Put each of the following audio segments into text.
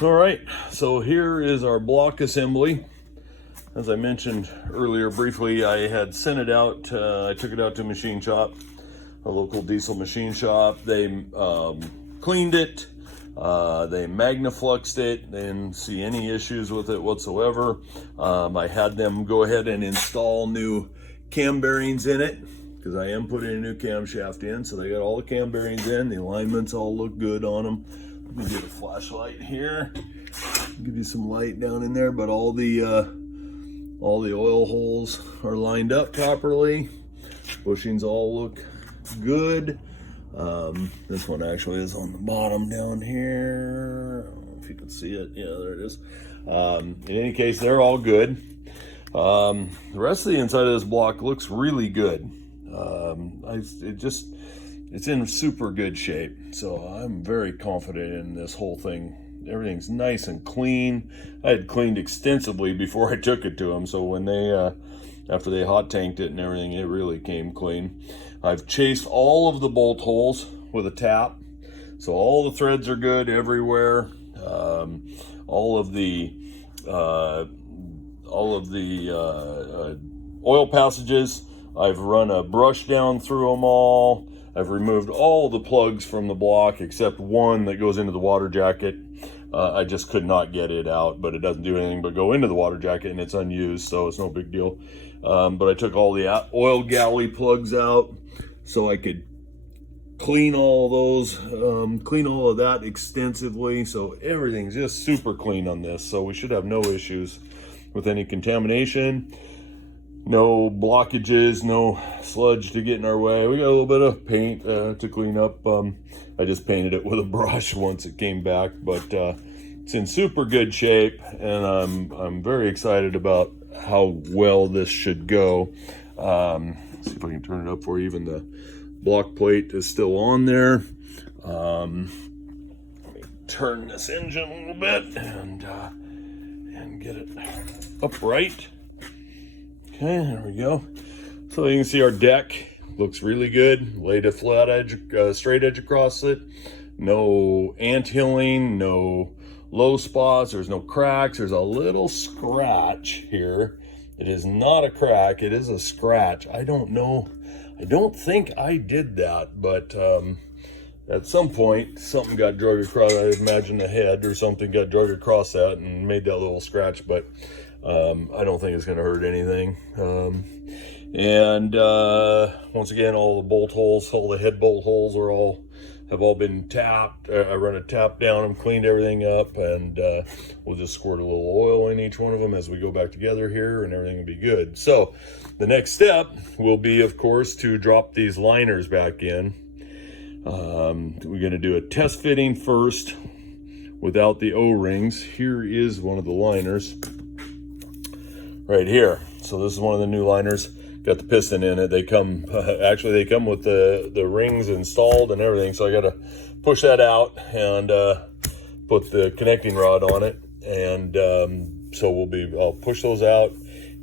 All right, so here is our block assembly. As I mentioned earlier briefly, I had sent it out. I took it out to a machine shop, a local diesel machine shop. They cleaned it. They magnafluxed it. They didn't see any issues with it whatsoever. I had them go ahead and install new cam bearings in it because I am putting a new camshaft in. So they got all the cam bearings in. The alignments all look good on them. Let me get a flashlight here. Give you some light down in there, but all the oil holes are lined up properly. Bushings all look good. This one actually is on the bottom down here. I don't know if you can see it. Yeah, there it is. In any case, they're all good. The rest of the inside of this block looks really good. It's in super good shape. So I'm very confident in this whole thing. Everything's nice and clean. I had cleaned extensively before I took it to them. So when they, after they hot tanked it and everything, it really came clean. I've chased all of the bolt holes with a tap. So all the threads are good everywhere. All of the oil passages, I've run a brush down through them all. I've removed all the plugs from the block except one that goes into the water jacket. I just could not get it out, but it doesn't do anything but go into the water jacket and it's unused, so it's no big deal. But I took all the oil galley plugs out so I could clean all those, clean all of that extensively. So everything's just super clean on this. So we should have no issues with any contamination. No blockages, no sludge to get in our way. We got a little bit of paint to clean up. I just painted it with a brush once it came back, but it's in super good shape, and I'm very excited about how well this should go. Let's see if I can turn it up for you. Even the block plate is still on there. Let me turn this engine a little bit and get it upright. Okay, there we go. So you can see our deck looks really good. Laid a flat edge, straight edge across it. No anthilling, no low spots. There's no cracks. There's a little scratch here. It is not a crack. It is a scratch. I don't know. I don't think I did that, but at some point something got drug across. I imagine the head or something got drug across that and made that little scratch, but I don't think it's going to hurt anything. Once again, all the bolt holes, all the head bolt holes have all been tapped. I run a tap down them, cleaned everything up, and we'll just squirt a little oil in each one of them as we go back together here, and everything will be good. So the next step will be, of course, to drop these liners back in. We're going to do a test fitting first without the O-rings. Here is one of the liners right here. So this is one of the new liners. Got the piston in it. They come actually they come with the rings installed and everything. So I got to push that out and put the connecting rod on it. And so I'll push those out,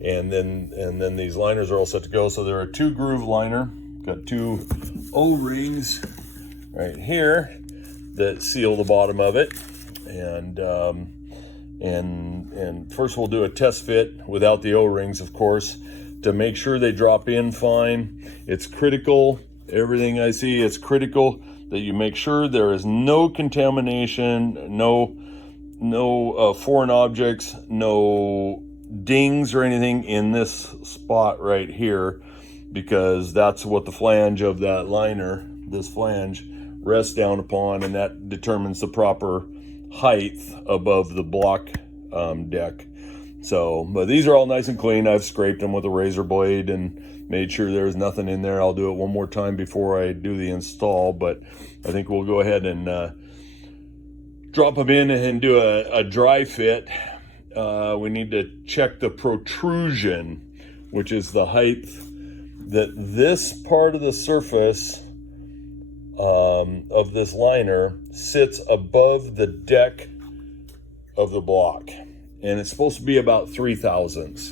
and then these liners are all set to go. So they're a 2-groove liner. Got 2 O-rings right here that seal the bottom of it. And first we'll do a test fit without the O-rings, of course, to make sure they drop in fine. It's critical, everything I see, it's critical that you make sure there is no contamination, no foreign objects, no dings or anything in this spot right here, because that's what the flange of that liner, this flange, rests down upon, and that determines the proper height above the block deck. So, but these are all nice and clean. I've scraped them with a razor blade and made sure there's nothing in there. I'll do it one more time before I do the install, but I think we'll go ahead and drop them in and do a dry fit. We need to check the protrusion, which is the height that this part of the surface of this liner sits above the deck of the block, and it's supposed to be about 3 thousandths.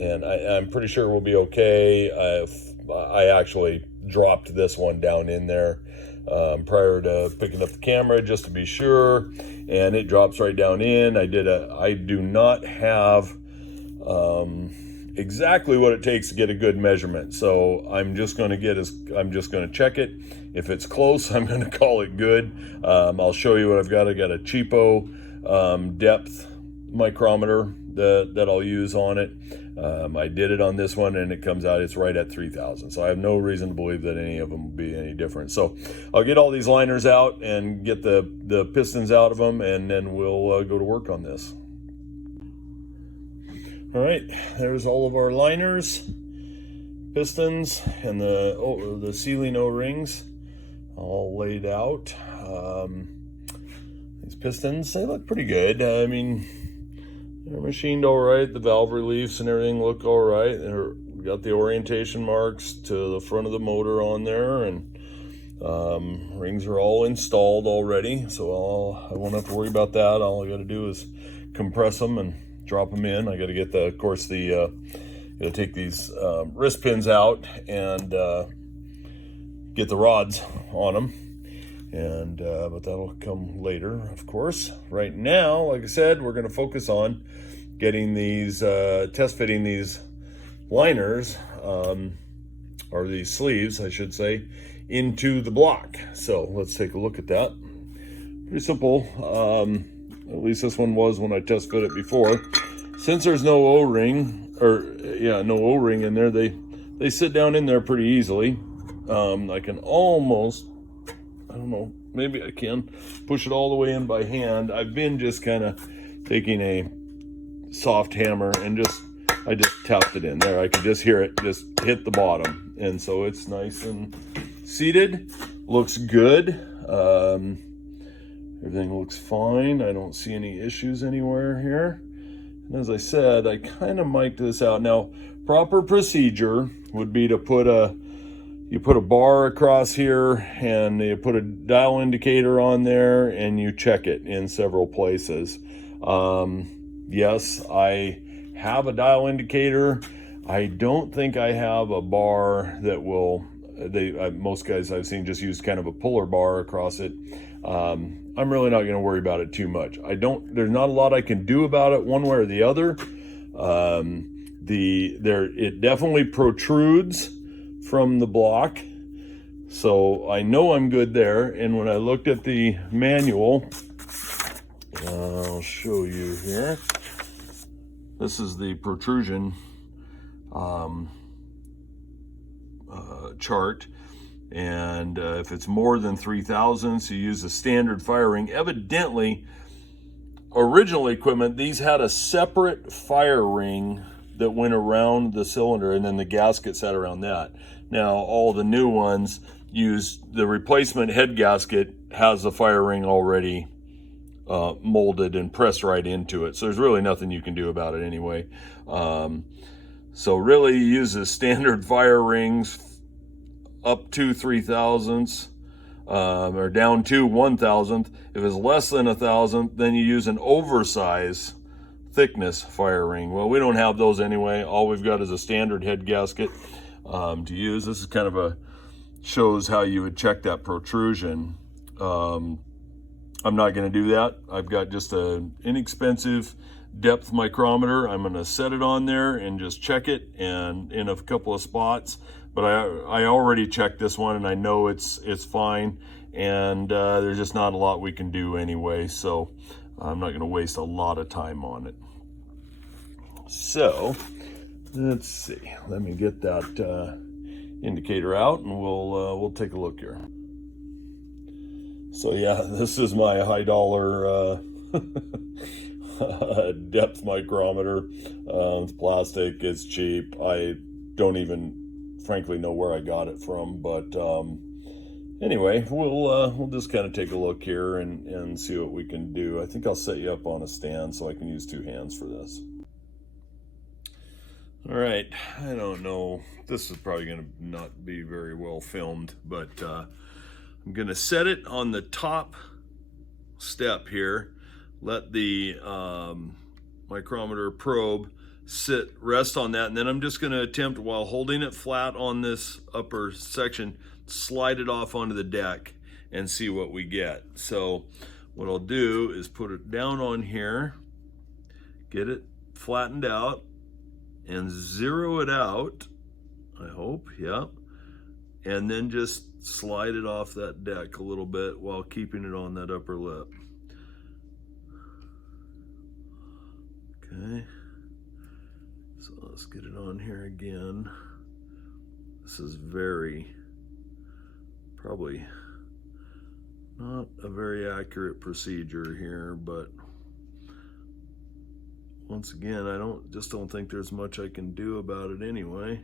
And I'm pretty sure we'll be okay. I actually dropped this one down in there prior to picking up the camera, just to be sure, and it drops right down in. I do not have exactly what it takes to get a good measurement, so I'm just going to check it. If it's close, I'm going to call it good. I'll show you what I've got. I got a cheapo depth micrometer that I'll use on it. I did it on this one, and it comes out, it's right at 3,000. So I have no reason to believe that any of them will be any different. So I'll get all these liners out and get the pistons out of them, and then we'll go to work on this. All right, there's all of our liners, pistons, and the sealing O-rings all laid out. These pistons, they look pretty good. I mean, they're machined all right. The valve reliefs and everything look all right. We got the orientation marks to the front of the motor on there, and rings are all installed already, so I won't have to worry about that. All I got to do is compress them and drop them in. I got to get gotta take these wrist pins out and get the rods on them, and but that'll come later, of course. Right now, like I said, we're going to focus on getting these test fitting these liners, or these sleeves, I should say, into the block. So let's take a look at that. Pretty simple. At least this one was when I test fit it before. Since there's no O-ring, no O-ring in there, they sit down in there pretty easily. I can almost, I don't know, maybe I can push it all the way in by hand. I've been just kind of taking a soft hammer and I just tapped it in there. I could just hear it just hit the bottom, and so it's nice and seated. Looks good. Everything looks fine. I don't see any issues anywhere here. And as I said, I kind of mic'd this out. Now, proper procedure would be to put a bar across here, and you put a dial indicator on there, and you check it in several places. Yes, I have a dial indicator. I don't think I have a bar that will, most guys I've seen just use kind of a puller bar across it. I'm really not going to worry about it too much. There's not a lot I can do about it one way or the other. It definitely protrudes from the block, so I know I'm good there. And when I looked at the manual, I'll show you here. This is the protrusion chart, and if it's more than 3 thousandths, you use a standard fire ring. Evidently, original equipment, these had a separate fire ring that went around the cylinder, and then the gasket sat around that. Now, all the new ones use the replacement head gasket, has the fire ring already molded and pressed right into it. So there's really nothing you can do about it anyway. So really, you use the standard fire rings up to 3 thousandths, or down to 1 thousandth. If it's less than 1 thousandth, then you use an oversized thickness fire ring. Well, we don't have those anyway. All we've got is a standard head gasket to use. This is kind of shows how you would check that protrusion. I'm not going to do that. I've got just an inexpensive depth micrometer. I'm going to set it on there and just check it, and in a couple of spots. But I already checked this one, and I know it's fine, and there's just not a lot we can do anyway, so I'm not going to waste a lot of time on it. So let's see. Let me get that indicator out, and we'll take a look here. So yeah, this is my high dollar depth micrometer. It's plastic. It's cheap. I don't even frankly know where I got it from, but anyway, we'll just kind of take a look here and see what we can do. I think I'll set you up on a stand so I can use 2 hands for this. All right, I don't know, this is probably going to not be very well filmed, but I'm going to set it on the top step here, let the micrometer probe rest on that, and then I'm just going to attempt, while holding it flat on this upper section, slide it off onto the deck and see what we get. So what I'll do is put it down on here, get it flattened out, and zero it out, I hope, yeah. And then just slide it off that deck a little bit while keeping it on that upper lip. Okay, so let's get it on here again. This is probably not a very accurate procedure here, but once again, I just don't think there's much I can do about it anyway.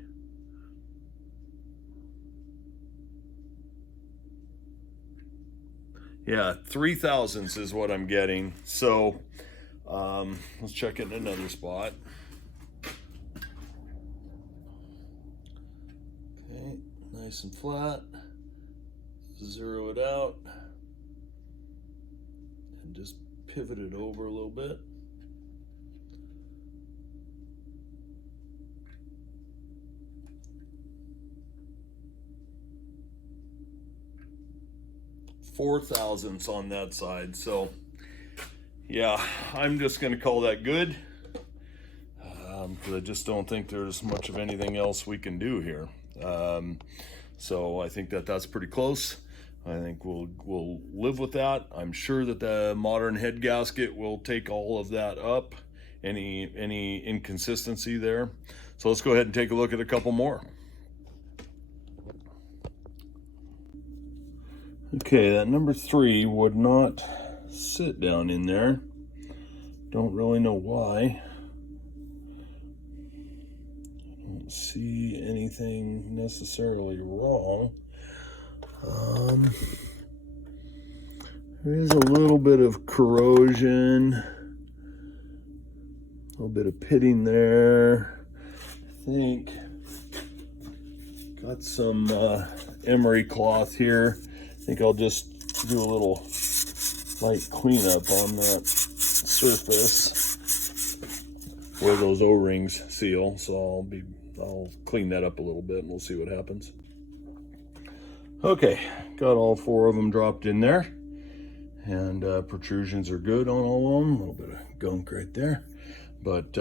Yeah, 3/1000 is what I'm getting. So let's check it in another spot. Okay, nice and flat. Zero it out and just pivot it over a little bit. $4,000 on that side. So yeah, I'm just going to call that good, because I just don't think there's much of anything else we can do here. So I think that's pretty close. I think we'll live with that. I'm sure that the modern head gasket will take all of that up, any inconsistency there. So let's go ahead and take a look at a couple more. Okay, that number 3 would not sit down in there. Don't really know why. I don't see anything necessarily wrong. There is a little bit of corrosion, a little bit of pitting there. I think got some emery cloth here. I think I'll just do a little light cleanup on that surface where those O-rings seal. So I'll clean that up a little bit and we'll see what happens. Okay, got all 4 of them dropped in there, and protrusions are good on all of them. A little bit of gunk right there, but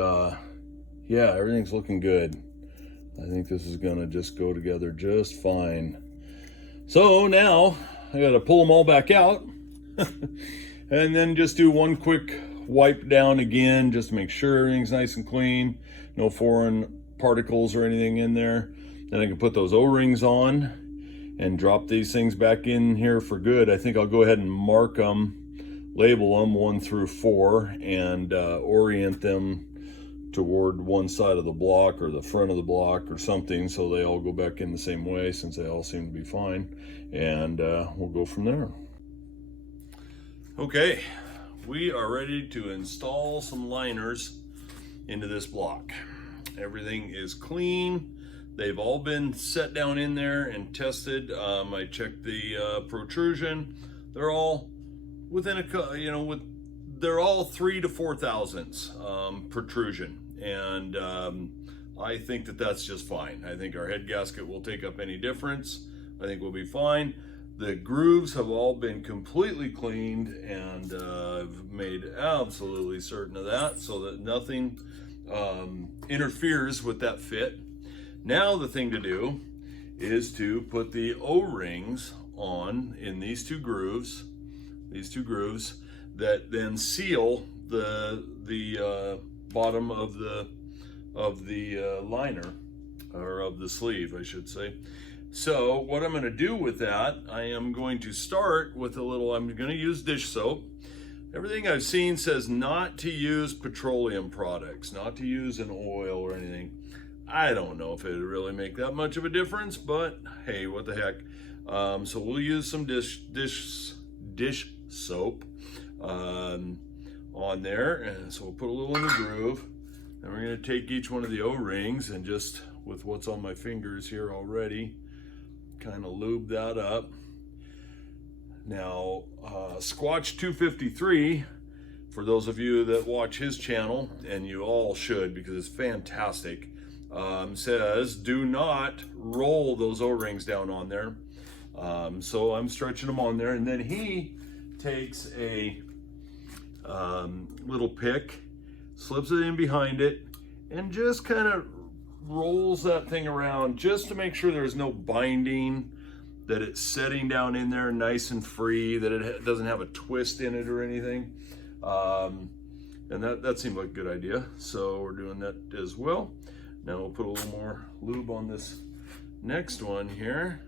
yeah, everything's looking good. I think this is gonna just go together just fine. So now I gotta pull them all back out and then just do one quick wipe down again, just to make sure everything's nice and clean, no foreign particles or anything in there. Then I can put those O-rings on and drop these things back in here for good. I think I'll go ahead and mark them, label them 1 through 4, and orient them toward one side of the block or the front of the block or something, so they all go back in the same way, since they all seem to be fine, and we'll go from there. Okay, we are ready to install some liners into this block. Everything is clean. They've all been set down in there and tested. I checked the protrusion. They're all within they're all 3 to 4 thousandths protrusion, and I think that's just fine. I think our head gasket will take up any difference. I think we'll be fine. The grooves have all been completely cleaned, and I've made absolutely certain of that, so that nothing interferes with that fit. Now the thing to do is to put the O-rings on in these two grooves that then seal the bottom of the liner, or of the sleeve, I should say. So what I'm going to do with that, I am going to start with I'm going to use dish soap. Everything I've seen says not to use petroleum products, not to use an oil or anything. I don't know if it would really make that much of a difference, but hey, what the heck. So we'll use some dish soap on there, and so we'll put a little in the groove. Then we're going to take each one of the O-rings and just, with what's on my fingers here already, kind of lube that up. Now, Squatch 253, for those of you that watch his channel, and you all should because it's fantastic, says do not roll those O-rings down on there. So I'm stretching them on there, and then he takes a little pick, slips it in behind it, and just kind of rolls that thing around just to make sure there's no binding, that it's setting down in there nice and free, that it doesn't have a twist in it or anything. And that seemed like a good idea. So we're doing that as well. Now we'll put a little more lube on this next one here.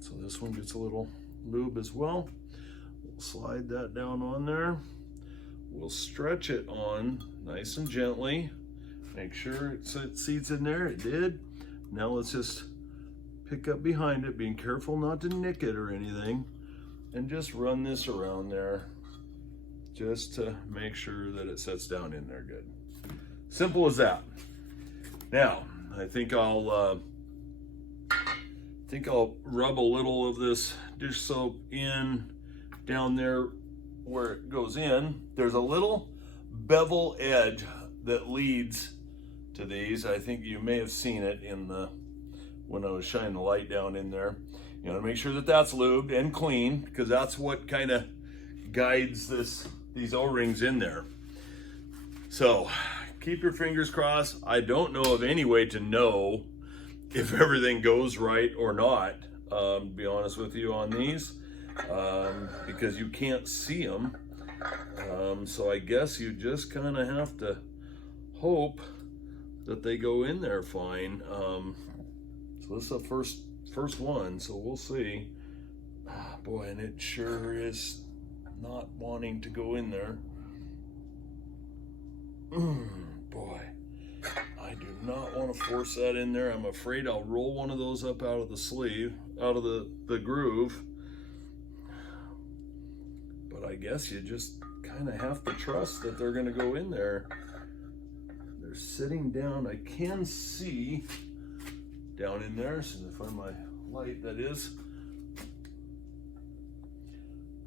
So this one gets a little lube as well. We'll slide that down on there. We'll stretch it on nice and gently. Make sure it seats in there. It did. Now let's just pick up behind it, being careful not to nick it or anything, and just run this around there just to make sure that it sets down in there good. Simple as that. Now, I think I'll rub a little of this dish soap in down there where it goes in. There's a little bevel edge that leads to these. I think you may have seen it when I was shining the light down in there. You know, to make sure that that's lubed and clean, because that's what kind of guides these O-rings in there. So keep your fingers crossed. I don't know of any way to know if everything goes right or not, to be honest with you on these, because you can't see them. So I guess you just kind of have to hope that they go in there fine. So this is the first one, so we'll see. Boy, and it sure is not wanting to go in there. Boy, I do not want to force that in there. I'm afraid I'll roll one of those up out of the sleeve, out of the groove. But I guess you just kind of have to trust that they're going to go in there. They're sitting down. I can see down in there, so if I find my light, that is, you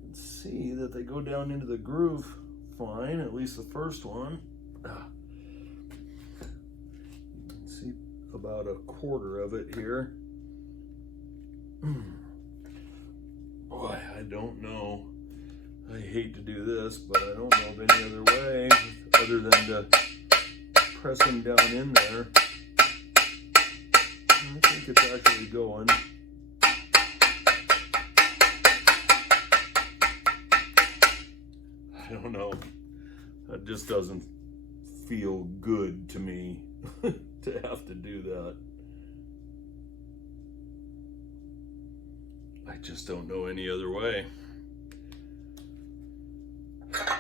can see that they go down into the groove fine, at least the first one. You can see about a quarter of it here. Boy, I don't know. I hate to do this, but I don't know of any other way other than to press them down in there. I think it's actually going. I don't know. That just doesn't feel good to me to have to do that. I just don't know any other way. I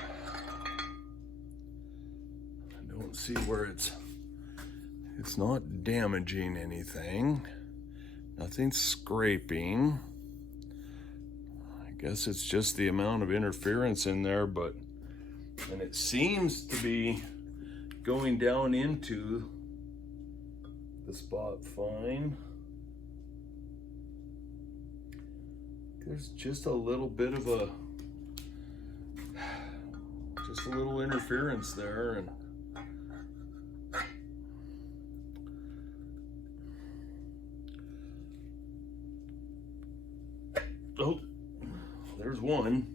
don't see where it's not damaging anything. Nothing's scraping. I guess it's just the amount of interference in there, and it seems to be going down into the spot fine. There's just a little bit of just a little interference there, and oh, there's one.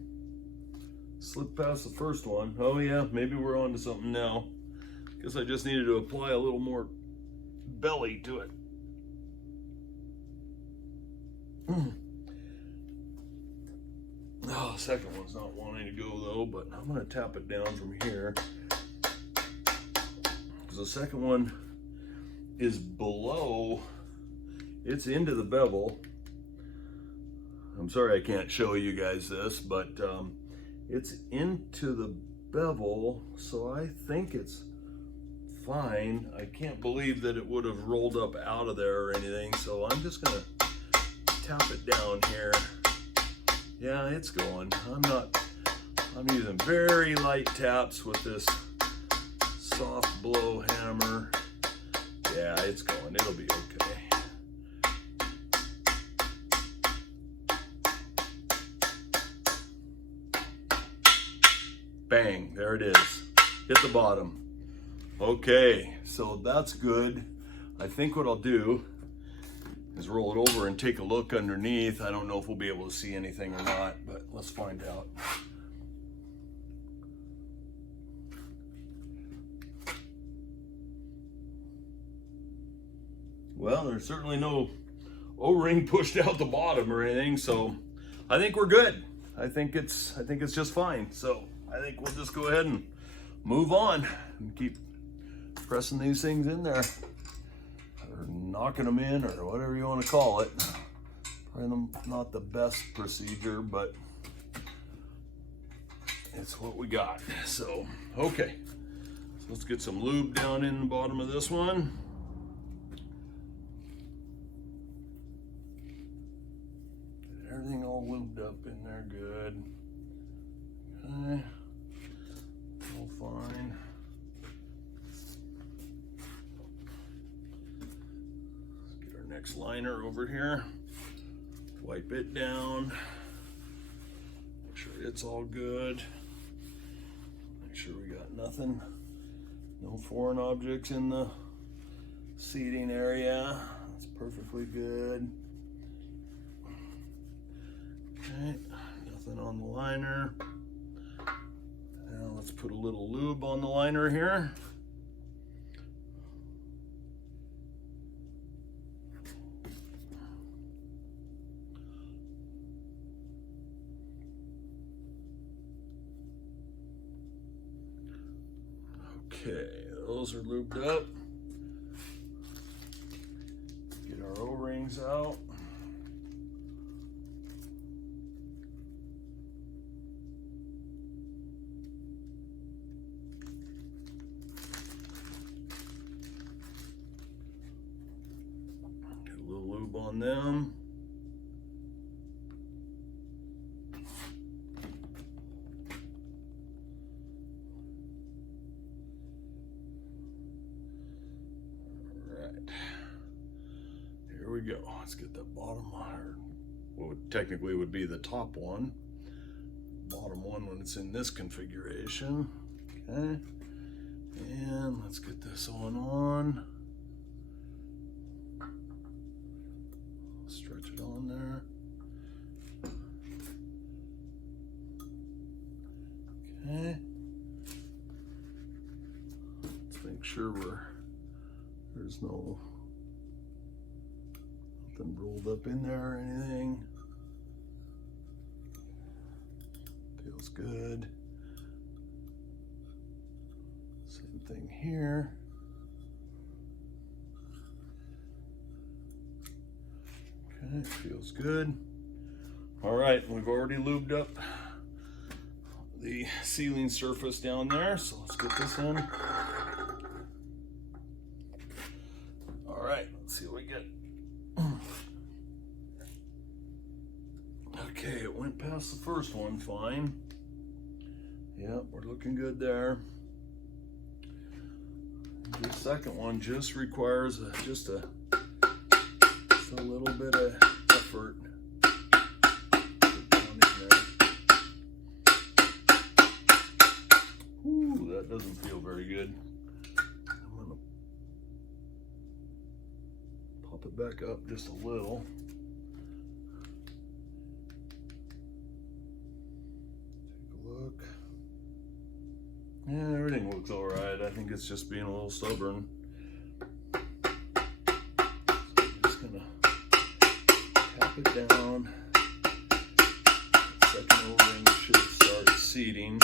Slipped past the first one. Oh yeah, maybe we're on to something now. Guess I just needed to apply a little more belly to it. Oh, the second one's not wanting to go though, but I'm gonna tap it down from here, because the second one is below, it's into the bevel. I'm sorry I can't show you guys this, but it's into the bevel, so I think it's fine. I can't believe that it would have rolled up out of there or anything, so I'm just gonna tap it down here. Yeah, it's going. I'm using very light taps with this soft blow hammer. Yeah, it's going. It'll be okay. Bang, there it is. Hit the bottom. Okay, so that's good. I think what I'll do is roll it over and take a look underneath. I don't know if we'll be able to see anything or not, but let's find out. Well, there's certainly no O-ring pushed out the bottom or anything, so I think we're good. I think it's just fine. So I think we'll just go ahead and move on and keep pressing these things in there, or knocking them in, or whatever you want to call it. Probably not the best procedure, but it's what we got. So, okay. So let's get some lube down in the bottom of this one. Get everything all lubed up in there good. Okay. All fine. Let's get our next liner over here. Wipe it down. Make sure it's all good. Make sure we got nothing. No foreign objects in the seating area. That's perfectly good. Okay, nothing on the liner. Now let's put a little lube on the liner here. Okay, those are lubed up. Get our O-rings out. Get a little lube on them. Here we go. Let's get the bottom one, or what technically would be the top one. Bottom one when it's in this configuration. Okay. And let's get this one on. Stretch it on there. Okay. Let's make sure there's nothing rolled up in there or anything. Feels good. Same thing here. Okay, feels good. All right, we've already lubed up the sealing surface down there, so let's get this in. All right, let's see what we get. Okay, it went past the first one fine. Yep, we're looking good there. The second one just requires just a little bit of effort. Ooh, that doesn't feel very good. I'm gonna pop it back up just a little. Look. Yeah, everything looks all right. I think it's just being a little stubborn. So I'm just gonna tap it down. The second O-ring should start seating.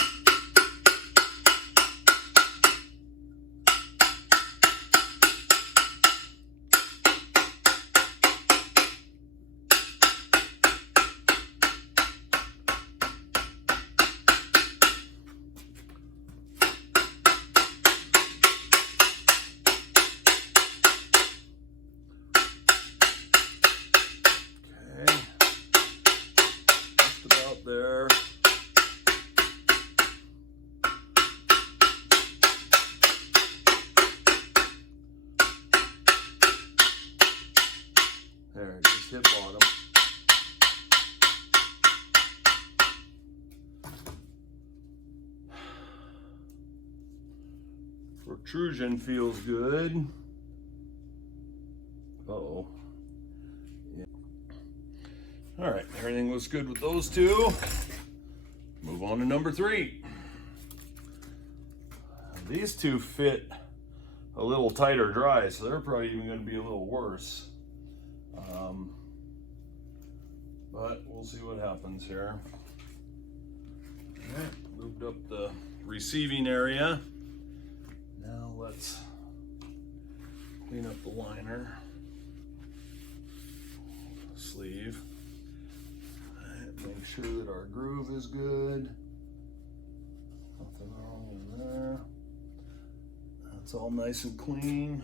There. There, just hit bottom. Protrusion feels good. Uh-oh. Everything looks good with those two. Move on to number 3. These two fit a little tighter dry, so they're probably even going to be a little worse. But we'll see what happens here. All right, moved up the receiving area. Now let's clean up the liner, sleeve. All right, make sure that our groove is good. Nothing wrong in there. That's all nice and clean.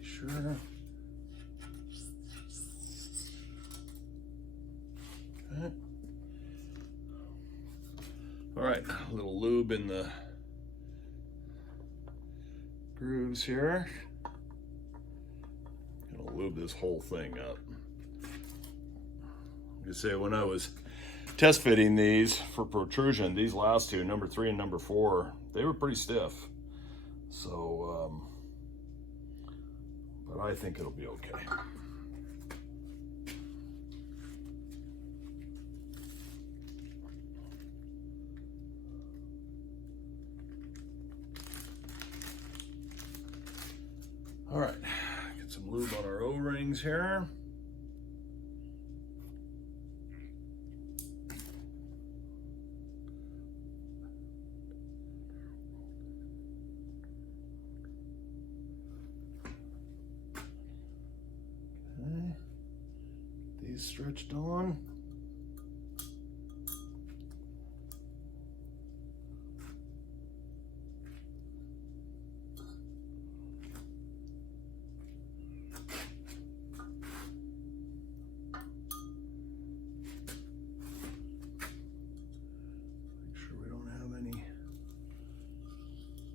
Be sure. Okay. All right, a little lube in the grooves here. Gonna lube this whole thing up. You say, when I was test fitting these for protrusion, these last two, number 3 and number 4, they were pretty stiff. So, but I think it'll be okay. All right, get some lube on our O-rings here. Okay, these stretched on.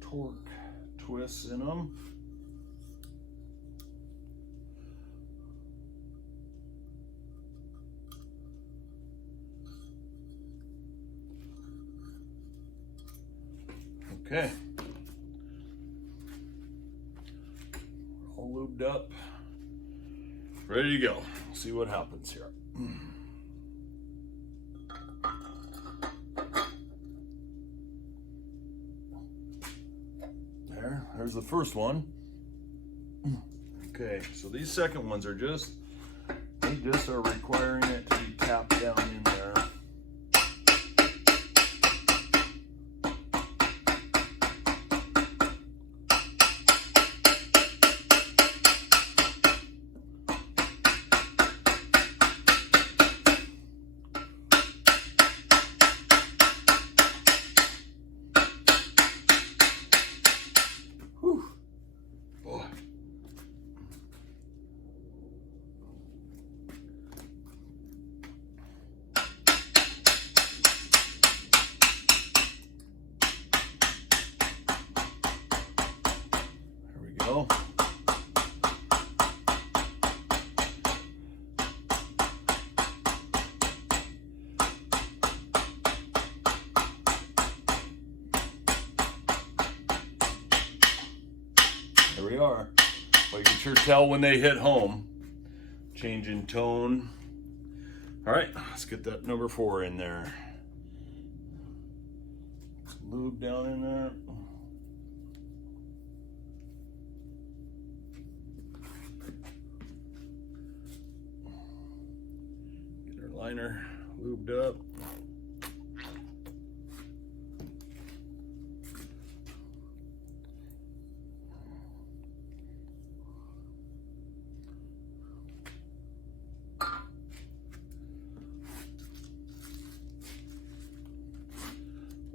Torque twists in them. Okay. All lubed up. Ready to go. See what happens here. There's the first one. Okay, so these second ones are they just are requiring it to be tapped down in there. Go. There we are. Well, you can sure tell when they hit home. Change in tone. All right, let's get that number 4 in there. Some lube down in there. Liner lubed up.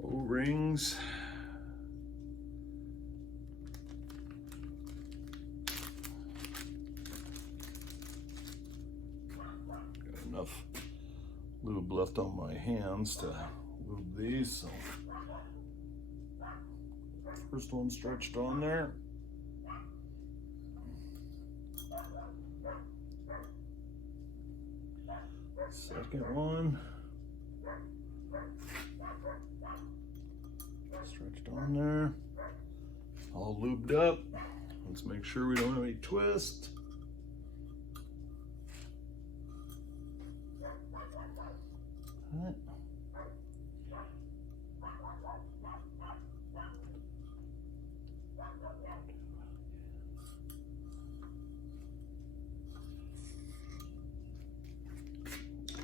O-rings. Got enough lube left on my hands to lube these, so first one stretched on there. Second one stretched on there, all lubed up. Let's make sure we don't have any twist.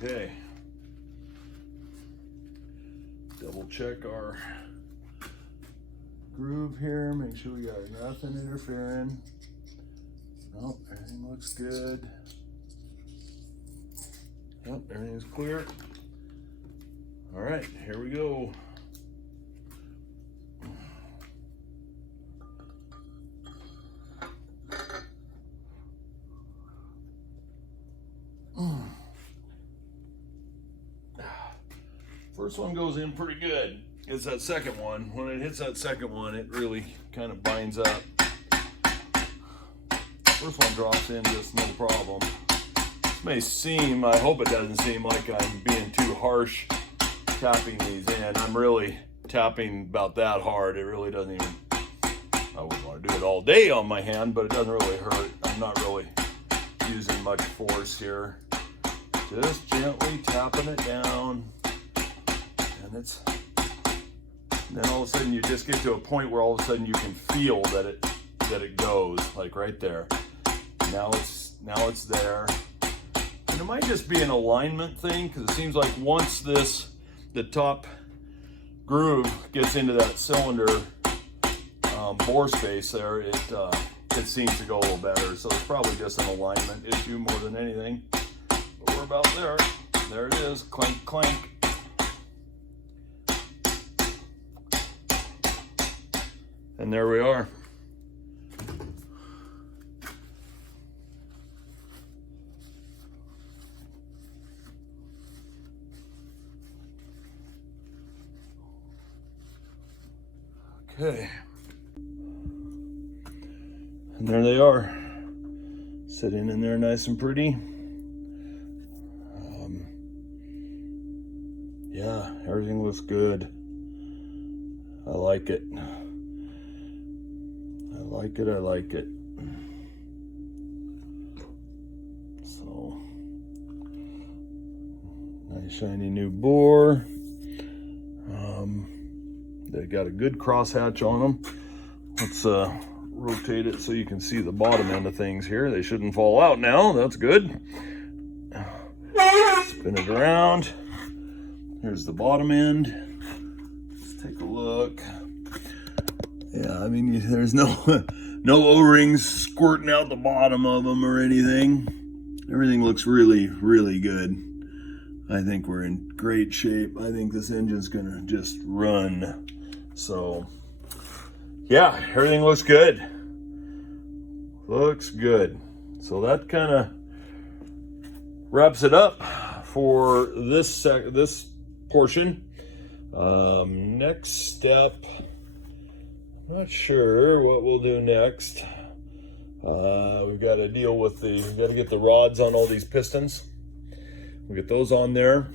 Okay. Double check our groove here, make sure we got nothing interfering. Nope, everything looks good. Yep, everything's clear. All right, here we go. First one goes in pretty good. It's that second one. When it hits that second one, it really kind of binds up. First one drops in just no problem. This may seem, I hope it doesn't seem like I'm being too harsh tapping these in. I'm really tapping about that hard. It really doesn't even, I wouldn't want to do it all day on my hand, but it doesn't really hurt. I'm not really using much force here. Just gently tapping it down. And then all of a sudden you just get to a point where all of a sudden you can feel that it goes, like right there. Now it's there. And it might just be an alignment thing, because it seems like once the top groove gets into that cylinder bore space there, it seems to go a little better. So it's probably just an alignment issue more than anything. But we're about there. There it is, clank, clank. And there we are. Okay. And there they are, sitting in there nice and pretty. Yeah, everything looks good. I like it. I like it. So, nice shiny new bore. They got a good crosshatch on them. Let's rotate it so you can see the bottom end of things here. They shouldn't fall out now. That's good. Spin it around. Here's the bottom end. Let's take a look. Yeah, I mean, there's no O-rings squirting out the bottom of them or anything. Everything looks really, really good. I think we're in great shape. I think this engine's gonna just run. So, yeah, everything looks good. Looks good. So that kind of wraps it up for this portion. Next step, I'm not sure what we'll do next. We've got to deal with we've got to get the rods on all these pistons. We'll get those on there.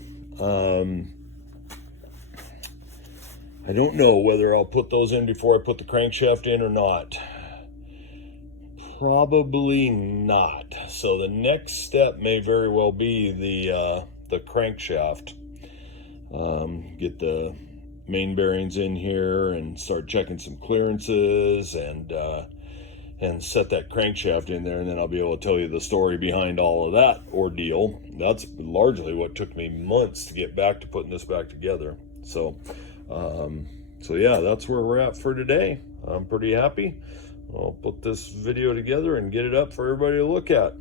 I don't know whether I'll put those in before I put the crankshaft in or not. Probably not. So the next step may very well be the crankshaft. Get the main bearings in here and start checking some clearances and set that crankshaft in there, and then I'll be able to tell you the story behind all of that ordeal. That's largely what took me months to get back to putting this back together. So yeah, that's where we're at for today. I'm pretty happy. I'll put this video together and get it up for everybody to look at.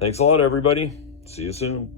Thanks a lot, everybody. See you soon.